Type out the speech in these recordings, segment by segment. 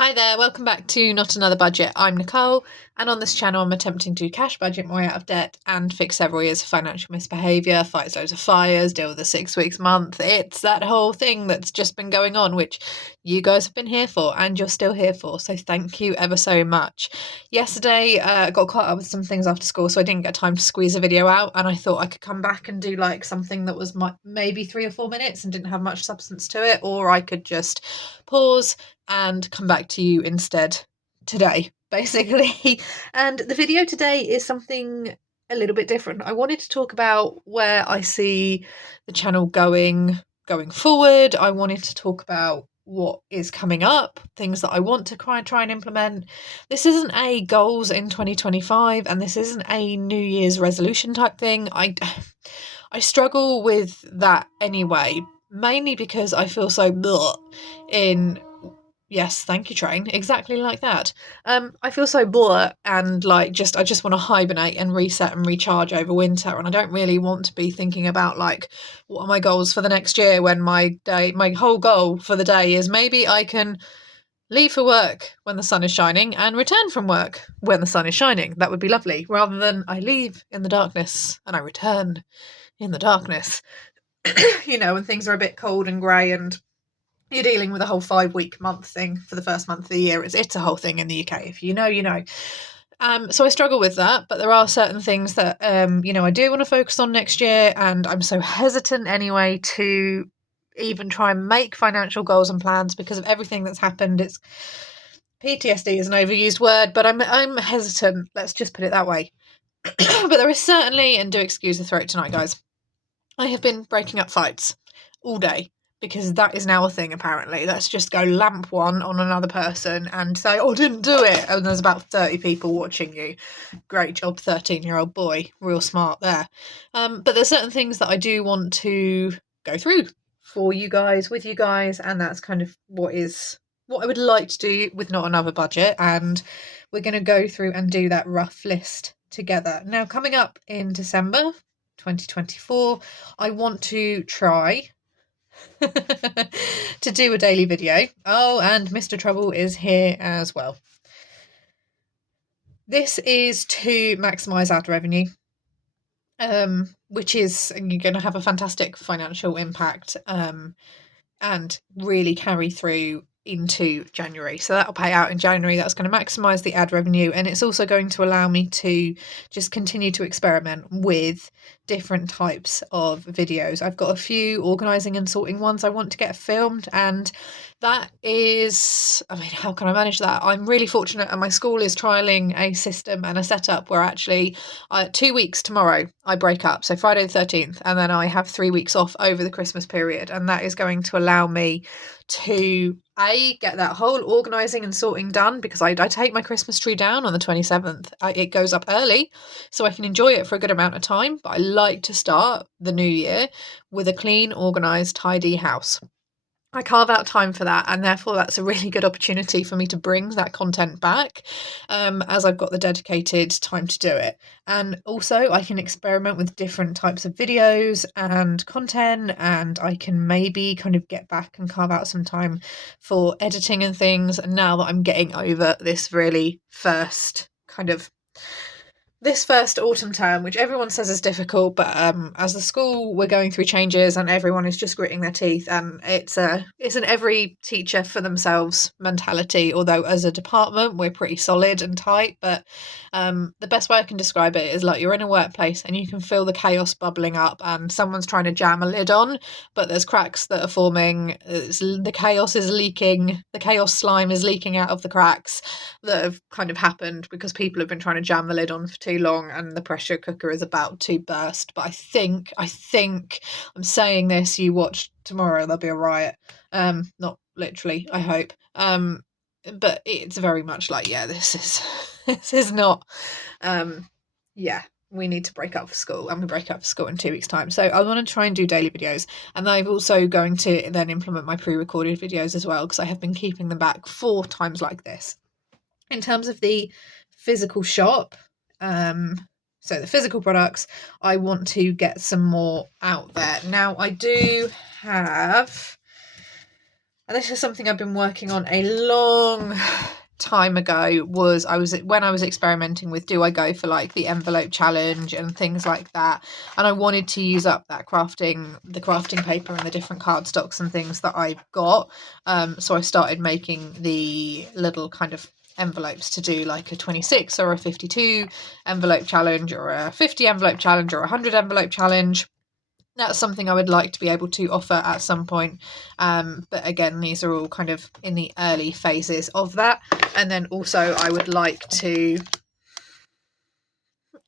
Hi there, welcome back to Not Another Budget. I'm Nicole, and on this channel I'm attempting to cash budget my way out of debt and fix several years of financial misbehaviour, fight loads of fires, deal with the 6 weeks month. It's that whole thing that's just been going on, which you guys have been here for and you're still here for, so thank you ever so much. Yesterday I got caught up with some things after school, so I didn't get time to squeeze a video out, and I thought I could come back and do like something that was maybe 3 or 4 minutes and didn't have much substance to it, or I could just pause and come back to you instead today, basically. And the video today is something a little bit different. I wanted to talk about where I see the channel going forward. I wanted to talk about what is coming up, things that I want to try and implement. This isn't a goals in 2025, and this isn't a New Year's resolution type thing. I struggle with that anyway, mainly because I feel so in. Yes, thank you, train. Exactly like that. I feel so bored and like I just want to hibernate and reset and recharge over winter, and I don't really want to be thinking about like what are my goals for the next year when my whole goal for the day is maybe I can leave for work when the sun is shining and return from work when the sun is shining. That would be lovely, rather than I leave in the darkness and I return in the darkness. When things are a bit cold and grey and you're dealing with a whole 5-week month thing for the first month of the year. It's a whole thing in the UK. If you know, you know. So I struggle with that, but there are certain things that, I do want to focus on next year, and I'm so hesitant anyway to even try and make financial goals and plans because of everything that's happened. It's PTSD is an overused word, but I'm hesitant. Let's just put it that way. But there is certainly, and do excuse the throat tonight, guys, I have been breaking up fights all day, because that is now a thing apparently. Let's just go lamp one on another person and say, oh, I didn't do it. And there's about 30 people watching you. Great job, 13-year-old boy. Real smart there. But there's certain things that I do want to go through for you guys, with you guys, and that's kind of what I would like to do with Not Another Budget. And we're going to go through and do that rough list together. Now, coming up in December 2024, I want to try to do a daily video. Oh, and Mr. Trouble is here as well. This is to maximise ad revenue, which is you're going to have a fantastic financial impact and really carry through into January. So that'll pay out in January. That's going to maximise the ad revenue, and it's also going to allow me to just continue to experiment with different types of videos. I've got a few organising and sorting ones I want to get filmed, and that is, how can I manage that? I'm really fortunate, and my school is trialling a system and a setup where actually 2 weeks tomorrow I break up, so Friday the 13th, and then I have 3 weeks off over the Christmas period, and that is going to allow me to get that whole organising and sorting done, because I take my Christmas tree down on the 27th. It goes up early so I can enjoy it for a good amount of time, but I like to start the new year with a clean, organised, tidy house. I carve out time for that, and therefore that's a really good opportunity for me to bring that content back, as I've got the dedicated time to do it. And also I can experiment with different types of videos and content, and I can maybe kind of get back and carve out some time for editing and things, now that I'm getting over this really first autumn term, which everyone says is difficult, but as the school, we're going through changes and everyone is just gritting their teeth, and it's an every teacher for themselves mentality, although as a department we're pretty solid and tight. But the best way I can describe it is like you're in a workplace and you can feel the chaos bubbling up, and someone's trying to jam a lid on, but there's cracks that are forming. The chaos is leaking, the chaos slime is leaking out of the cracks that have kind of happened because people have been trying to jam the lid on for too long, and the pressure cooker is about to burst. But I think I'm saying this, you watch tomorrow, there'll be a riot. Not literally, I hope. But it's very much like, this is not we need to break up for school, and we break up for school in 2 weeks' time. So I want to try and do daily videos, and I'm also going to then implement my pre-recorded videos as well, because I have been keeping them back for times like this. In terms of the physical shop, so the physical products, I want to get some more out there. Now, I do have and this is something I've been working on a long time ago, when I was experimenting with, do I go for like the envelope challenge and things like that, and I wanted to use up the crafting paper and the different cardstocks and things that I got, so I started making the little kind of envelopes to do like a 26 or a 52 envelope challenge, or a 50 envelope challenge, or a 100 envelope challenge. That's something I would like to be able to offer at some point. But again, these are all kind of in the early phases of that. And then also I would like to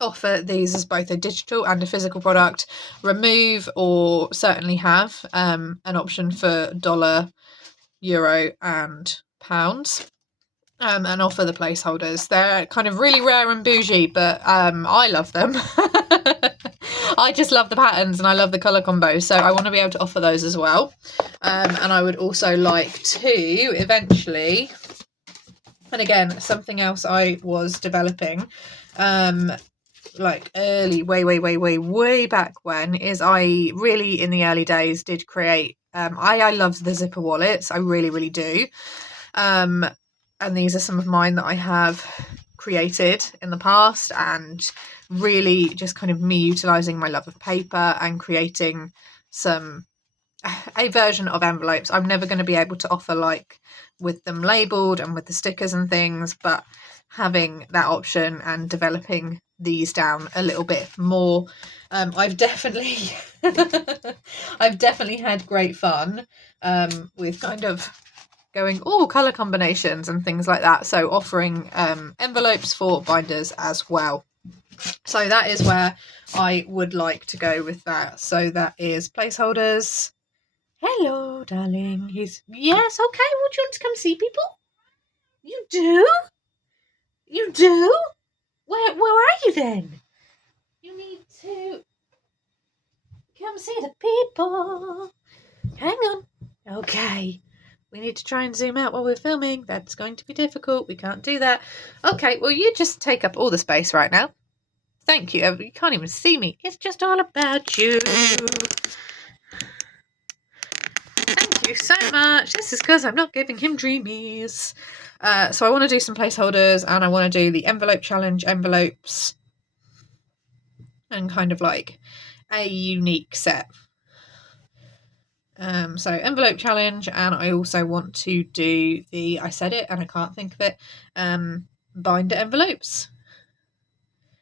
offer these as both a digital and a physical product, remove or certainly have an option for dollar, euro and pounds. And offer the placeholders. They're kind of really rare and bougie, but I love them. I just love the patterns and I love the colour combos, so I want to be able to offer those as well. And I would also like to eventually, and again, something else I was developing, like early, way back when, is I really, in the early days, did create, I love the zipper wallets, I really do. And these are some of mine that I have created in the past, and really just kind of me utilising my love of paper and creating a version of envelopes. I'm never going to be able to offer like with them labelled and with the stickers and things, but having that option and developing these down a little bit more, I've definitely had great fun with kind of going colour combinations and things like that, so offering envelopes for binders as well. So that is where I would like to go with that. So that is placeholders. Hello, darling. Yes, okay. Would you want to come see people? You do? You do? Where are you then? You need to come see the people. Hang on. Okay. We need to try and zoom out while we're filming. That's going to be difficult. We can't do that. Okay, well, you just take up all the space right now. Thank you. You can't even see me. It's just all about you. Thank you so much. This is because I'm not giving him dreamies. So I want to do some placeholders, and I want to do the envelope challenge envelopes, and kind of like a unique set. So envelope challenge, and I also want to do I said it and I can't think of it, binder envelopes.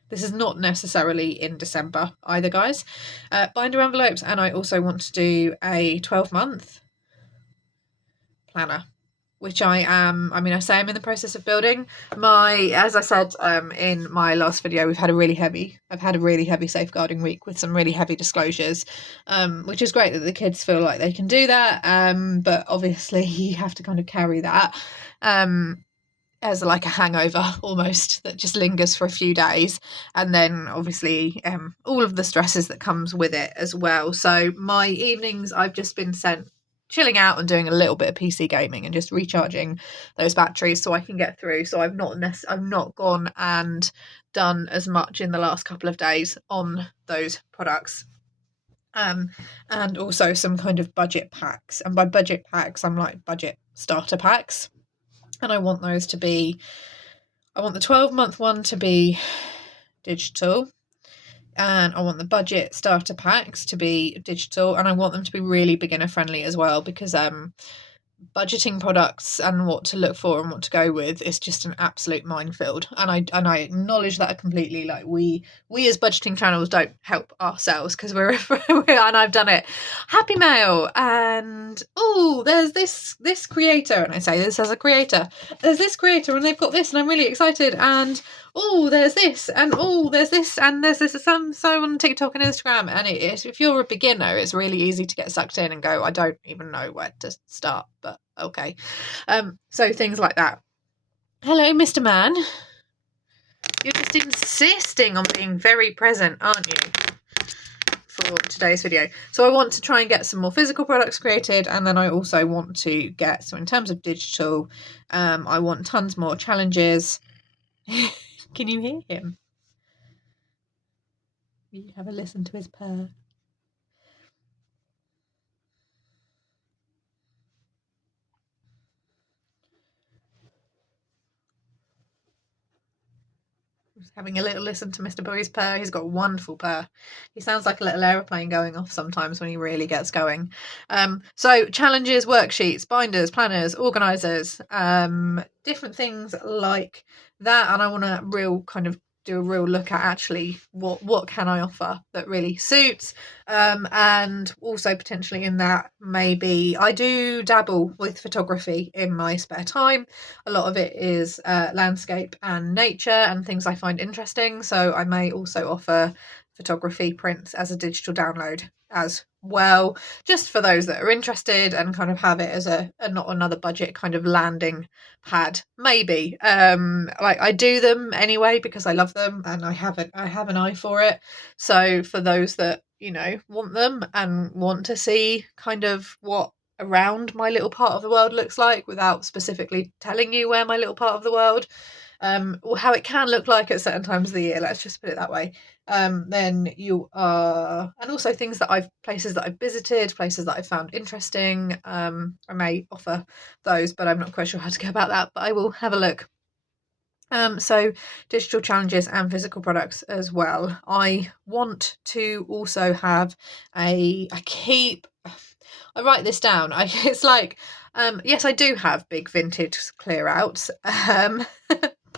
This is not necessarily in December either, guys. Binder envelopes, and I also want to do a 12-month planner, which I say I'm in the process of building. As I said in my last video, I've had a really heavy safeguarding week with some really heavy disclosures, which is great that the kids feel like they can do that, but obviously you have to kind of carry that as like a hangover almost that just lingers for a few days, and then obviously all of the stresses that comes with it as well. So my evenings, I've just been sent chilling out and doing a little bit of PC gaming and just recharging those batteries so I can get through. So I've not gone and done as much in the last couple of days on those products. And also some kind of budget packs, and by budget packs I'm like budget starter packs, and I want those to be, I want the 12-month one to be digital, and I want the budget starter packs to be digital, and I want them to be really beginner friendly as well, because budgeting products and what to look for and what to go with is just an absolute minefield, and I acknowledge that completely. Like we as budgeting channels don't help ourselves because we're and I've done it. Happy Mail, and there's this creator, and I say this as a creator. There's this creator and they've got this, and I'm really excited. And there's this, and there's this, and there's this. So on TikTok and Instagram, and if you're a beginner, it's really easy to get sucked in and go, I don't even know where to start. But okay. So things like that. Hello, Mr. Man. You're just insisting on being very present, aren't you, for today's video? So I want to try and get some more physical products created, and then I also want to get, so in terms of digital, I want tons more challenges. Can you hear him? You have a listen to his purr. having a little listen to Mr. Boy's purr. He's got a wonderful purr. He sounds like a little aeroplane going off sometimes when he really gets going. So challenges, worksheets, binders, planners, organisers, different things like that. And I want to do a real look at actually what can I offer that really suits, and also potentially in that maybe I do dabble with photography in my spare time. A lot of it is landscape and nature and things I find interesting, so I may also offer photography prints as a digital download as well, just for those that are interested and kind of have it as a not another budget kind of landing pad maybe. Like I do them anyway because I love them and I have an eye for it. So for those that want them and want to see kind of what around my little part of the world looks like without specifically telling you where my little part of the world, or how it can look like at certain times of the year, let's just put it that way, then you are, and also places that I've visited, places that I've found interesting, I may offer those, but I'm not quite sure how to go about that, but I will have a look. So digital challenges and physical products as well. I want to also have I write this down. It's like, yes, I do have big vintage clear outs,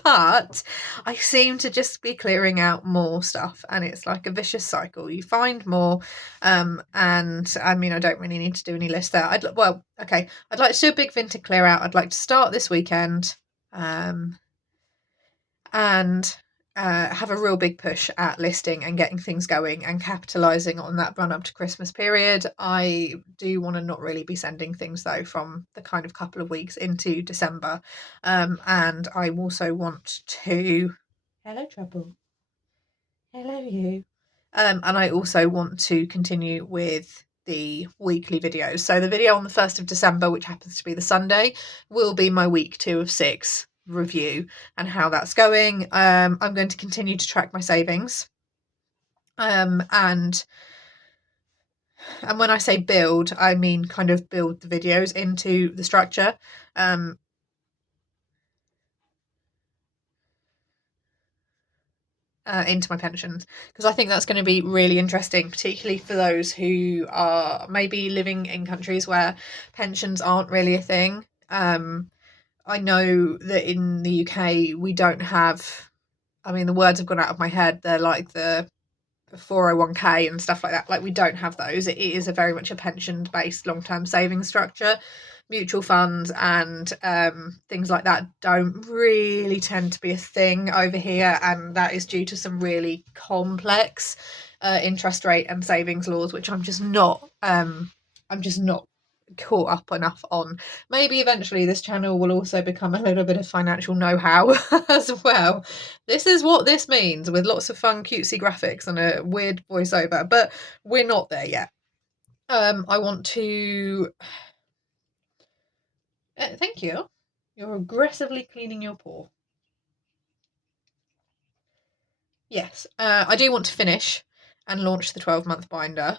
but I seem to just be clearing out more stuff, and it's like a vicious cycle. You find more, and I mean, I don't really need to do any list there. I'd like to do a big vintage clear out. I'd like to start this weekend, and have a real big push at listing and getting things going and capitalising on that run up to Christmas period. I do want to not really be sending things though from the kind of couple of weeks into December, and I also want to hello trouble, hello you, and I also want to continue with the weekly videos. So the video on the 1st of December, which happens to be the Sunday, will be my week 2 of 6 review and how that's going. I'm going to continue to track my savings, and when I say build, I mean kind of build the videos into the structure, into my pensions, because I think that's going to be really interesting, particularly for those who are maybe living in countries where pensions aren't really a thing. I know that in the UK we don't have, I mean, the words have gone out of my head, they're like the 401k and stuff like that. Like, we don't have those. It is a very much a pension based long-term savings structure. Mutual funds and things like that don't really tend to be a thing over here, and that is due to some really complex interest rate and savings laws, which I'm just not caught up enough on. Maybe eventually this channel will also become a little bit of financial know-how as well. This is what this means, with lots of fun cutesy graphics and a weird voiceover, but we're not there yet. I want to thank you. You're aggressively cleaning your paw. Yes, I do want to finish and launch the 12-month binder.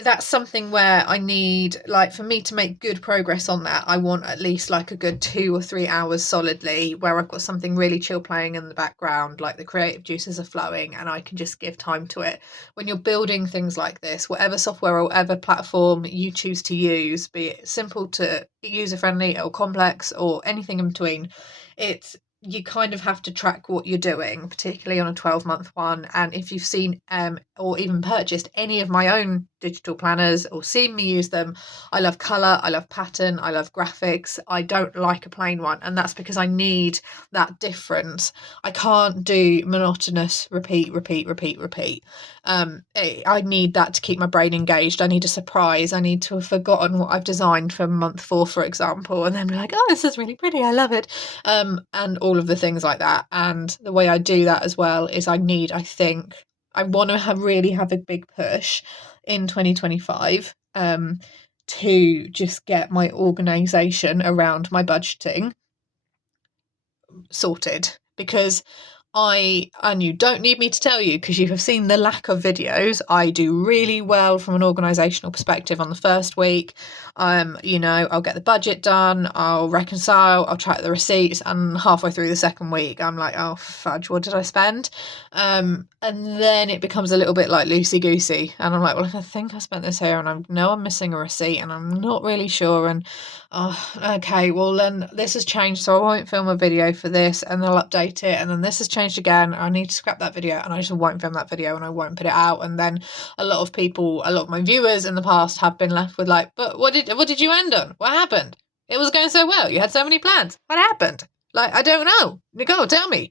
That's something where I need, like, for me to make good progress on that, I want at least like a good 2 or 3 hours solidly where I've got something really chill playing in the background, like the creative juices are flowing, and I can just give time to it. When you're building things like this, whatever software or whatever platform you choose to use, be it simple to user friendly or complex or anything in between, you kind of have to track what you're doing, particularly on a 12-month one. And if you've seen or even purchased any of my own digital planners or seen me use them, I love colour, I love pattern, I love graphics. I don't like a plain one, and that's because I need that difference. I can't do monotonous repeat. I need that to keep my brain engaged. I need a surprise. I need to have forgotten what I've designed for month 4, for example, and then be like, oh, this is really pretty, I love it, and all of the things like that. And the way I do that as well is I want to really have a big push in 2025 to just get my organisation around my budgeting sorted, because and you don't need me to tell you because you have seen the lack of videos, I do really well from an organisational perspective on the first week. I'll get the budget done, I'll reconcile, I'll track the receipts, and halfway through the second week, I'm like, oh fudge, what did I spend? And then it becomes a little bit like loosey-goosey, and I'm like, well, I think I spent this here, and I know I'm missing a receipt, and I'm not really sure, and okay, well then this has changed, so I won't film a video for this, and they'll update it, and then this has changed again, I need to scrap that video, and I just won't film that video, and I won't put it out. And then a lot of my viewers in the past have been left with like, but what did you end on? What happened? It was going so well, you had so many plans, what happened? Like, I don't know, Nicole, tell me.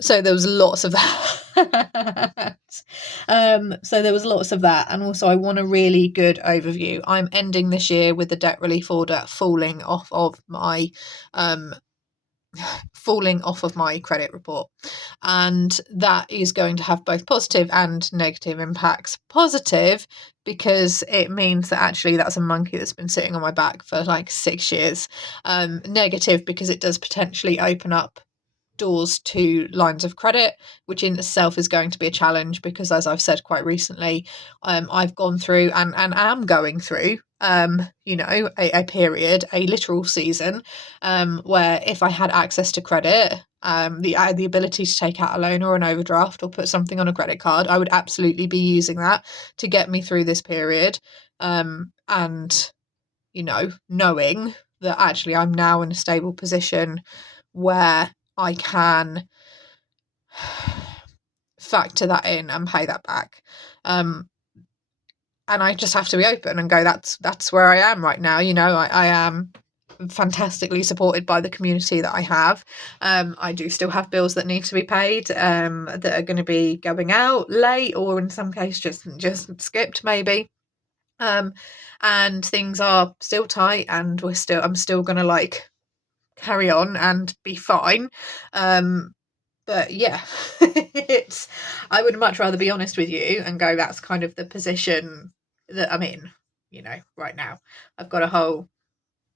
So there was lots of that. And also I want a really good overview. I'm ending this year with the debt relief order falling off of my credit report, and that is going to have both positive and negative impacts. Positive because it means that actually that's a monkey that's been sitting on my back for like 6 years. Negative because it does potentially open up doors to lines of credit, which in itself is going to be a challenge because, as I've said quite recently, I've gone through and am going through a period, a literal season, where if I had access to credit, the ability to take out a loan or an overdraft or put something on a credit card, I would absolutely be using that to get me through this period. And knowing that actually I'm now in a stable position where I can factor that in and pay that back. And I just have to be open and go, that's where I am right now. I am fantastically supported by the community that I have. I do still have bills that need to be paid, that are going to be going out late, or in some case just skipped maybe. And things are still tight, and I'm still going to carry on and be fine. But yeah, I would much rather be honest with you and go, that's kind of the position that I'm in, right now. I've got a whole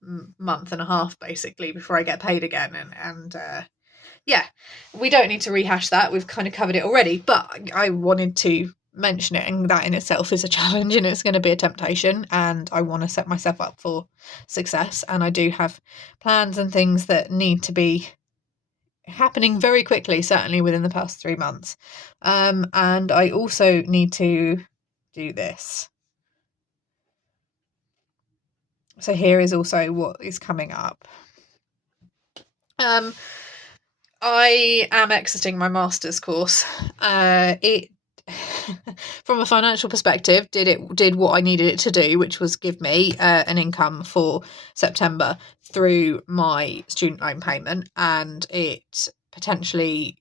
month and a half basically before I get paid again. And yeah, we don't need to rehash that. We've kind of covered it already, but I wanted to mention it, and that in itself is a challenge and it's going to be a temptation, and I want to set myself up for success. And I do have plans and things that need to be happening very quickly, certainly within the past 3 months. And I also need to do this. So here is also what is coming up. I am exiting my master's course. It from a financial perspective, did what I needed it to do, which was give me an income for September through my student loan payment, and it potentially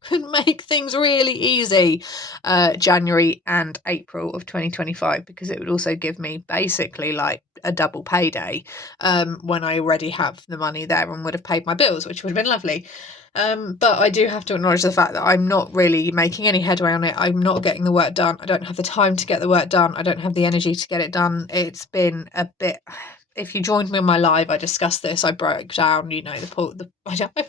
could make things really easy January and April of 2025, because it would also give me basically like a double payday when I already have the money there and would have paid my bills, which would have been lovely. But I do have to acknowledge the fact that I'm not really making any headway on it. I'm not getting the work done. I don't have the time to get the work done. I don't have the energy to get it done. It's been a bit... If you joined me on my live, I discussed this. I broke down, I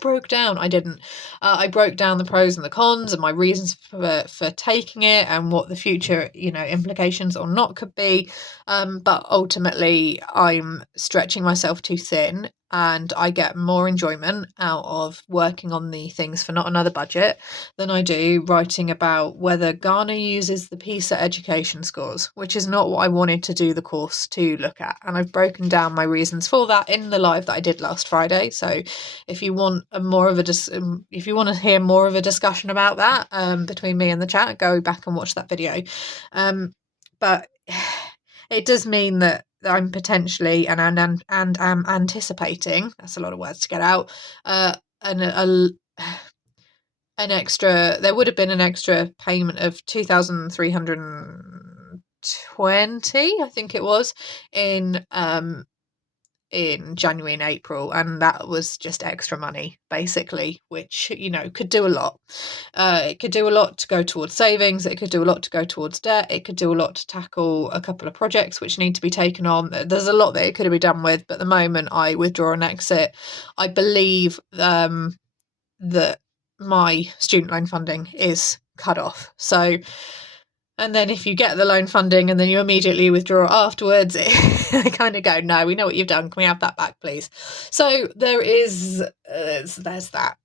broke down. I didn't. I broke down the pros and the cons and my reasons for taking it and what the future, implications or not could be. But ultimately, I'm stretching myself too thin, and I get more enjoyment out of working on the things for Not Another Budget than I do writing about whether Ghana uses the PISA education scores, which is not what I wanted to do the course to look at. And I've broken down my reasons for that in the live that I did last Friday. So if you want if you want to hear more of a discussion about that between me and the chat, go back and watch that video. But it does mean that I'm potentially and am anticipating, that's a lot of words to get out, an extra, there would have been an extra payment of 2,320, I think it was, in January and April, and that was just extra money basically, which could do a lot. It could do a lot to go towards savings, it could do a lot to go towards debt, it could do a lot to tackle a couple of projects which need to be taken on. There's a lot that it could have been done with, but at the moment I withdraw and exit, I believe that my student loan funding is cut off. So, and then if you get the loan funding and then you immediately withdraw afterwards, they kind of go, no, we know what you've done. Can we have that back, please? So there is, there's that.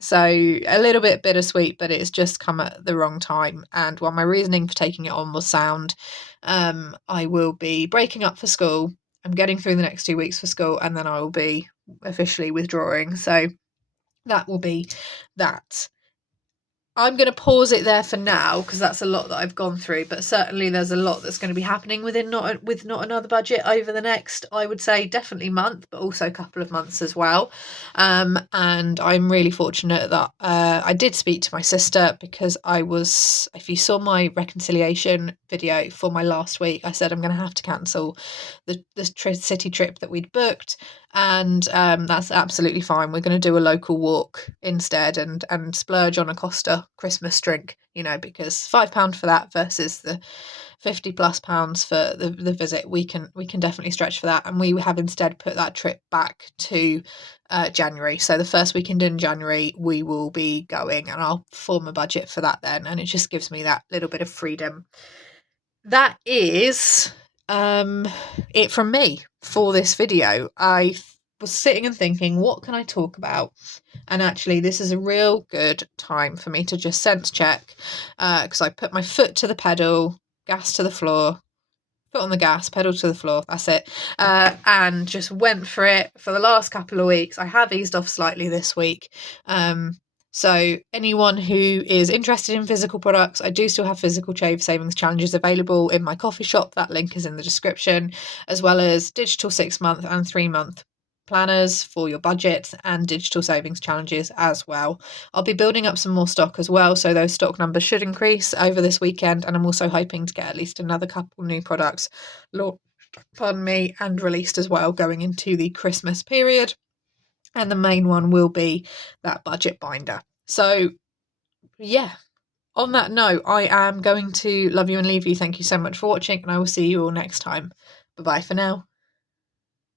So a little bit bittersweet, but it's just come at the wrong time. And while my reasoning for taking it on was sound, I will be breaking up for school. I'm getting through the next 2 weeks for school, and then I will be officially withdrawing. So that will be that. I'm going to pause it there for now because that's a lot that I've gone through, but certainly there's a lot that's going to be happening with not another budget over the next, I would say, definitely month, but also a couple of months as well. And I'm really fortunate that I did speak to my sister, because if you saw my reconciliation video for my last week, I said I'm going to have to cancel the city trip that we'd booked. And that's absolutely fine. We're going to do a local walk instead and splurge on a Costa Christmas drink, because £5 for that versus the £50+ for the visit, we can definitely stretch for that. And we have instead put that trip back to January. So the first weekend in January we will be going, and I'll form a budget for that then, and it just gives me that little bit of freedom. That is it from me for this video. I was sitting and thinking, what can I talk about? And actually, this is a real good time for me to just sense check, because I put my foot to the pedal, gas to the floor, foot on the gas, pedal to the floor, that's it, and just went for it for the last couple of weeks. I have eased off slightly this week. So anyone who is interested in physical products, I do still have physical savings challenges available in my coffee shop. That link is in the description, as well as digital 6-month and 3-month planners for your budget and digital savings challenges as well. I'll be building up some more stock as well, so those stock numbers should increase over this weekend, and I'm also hoping to get at least another couple new products and released as well going into the Christmas period. And the main one will be that budget binder. So yeah, on that note, I am going to love you and leave you. Thank you so much for watching, and I will see you all next time. Bye bye for now.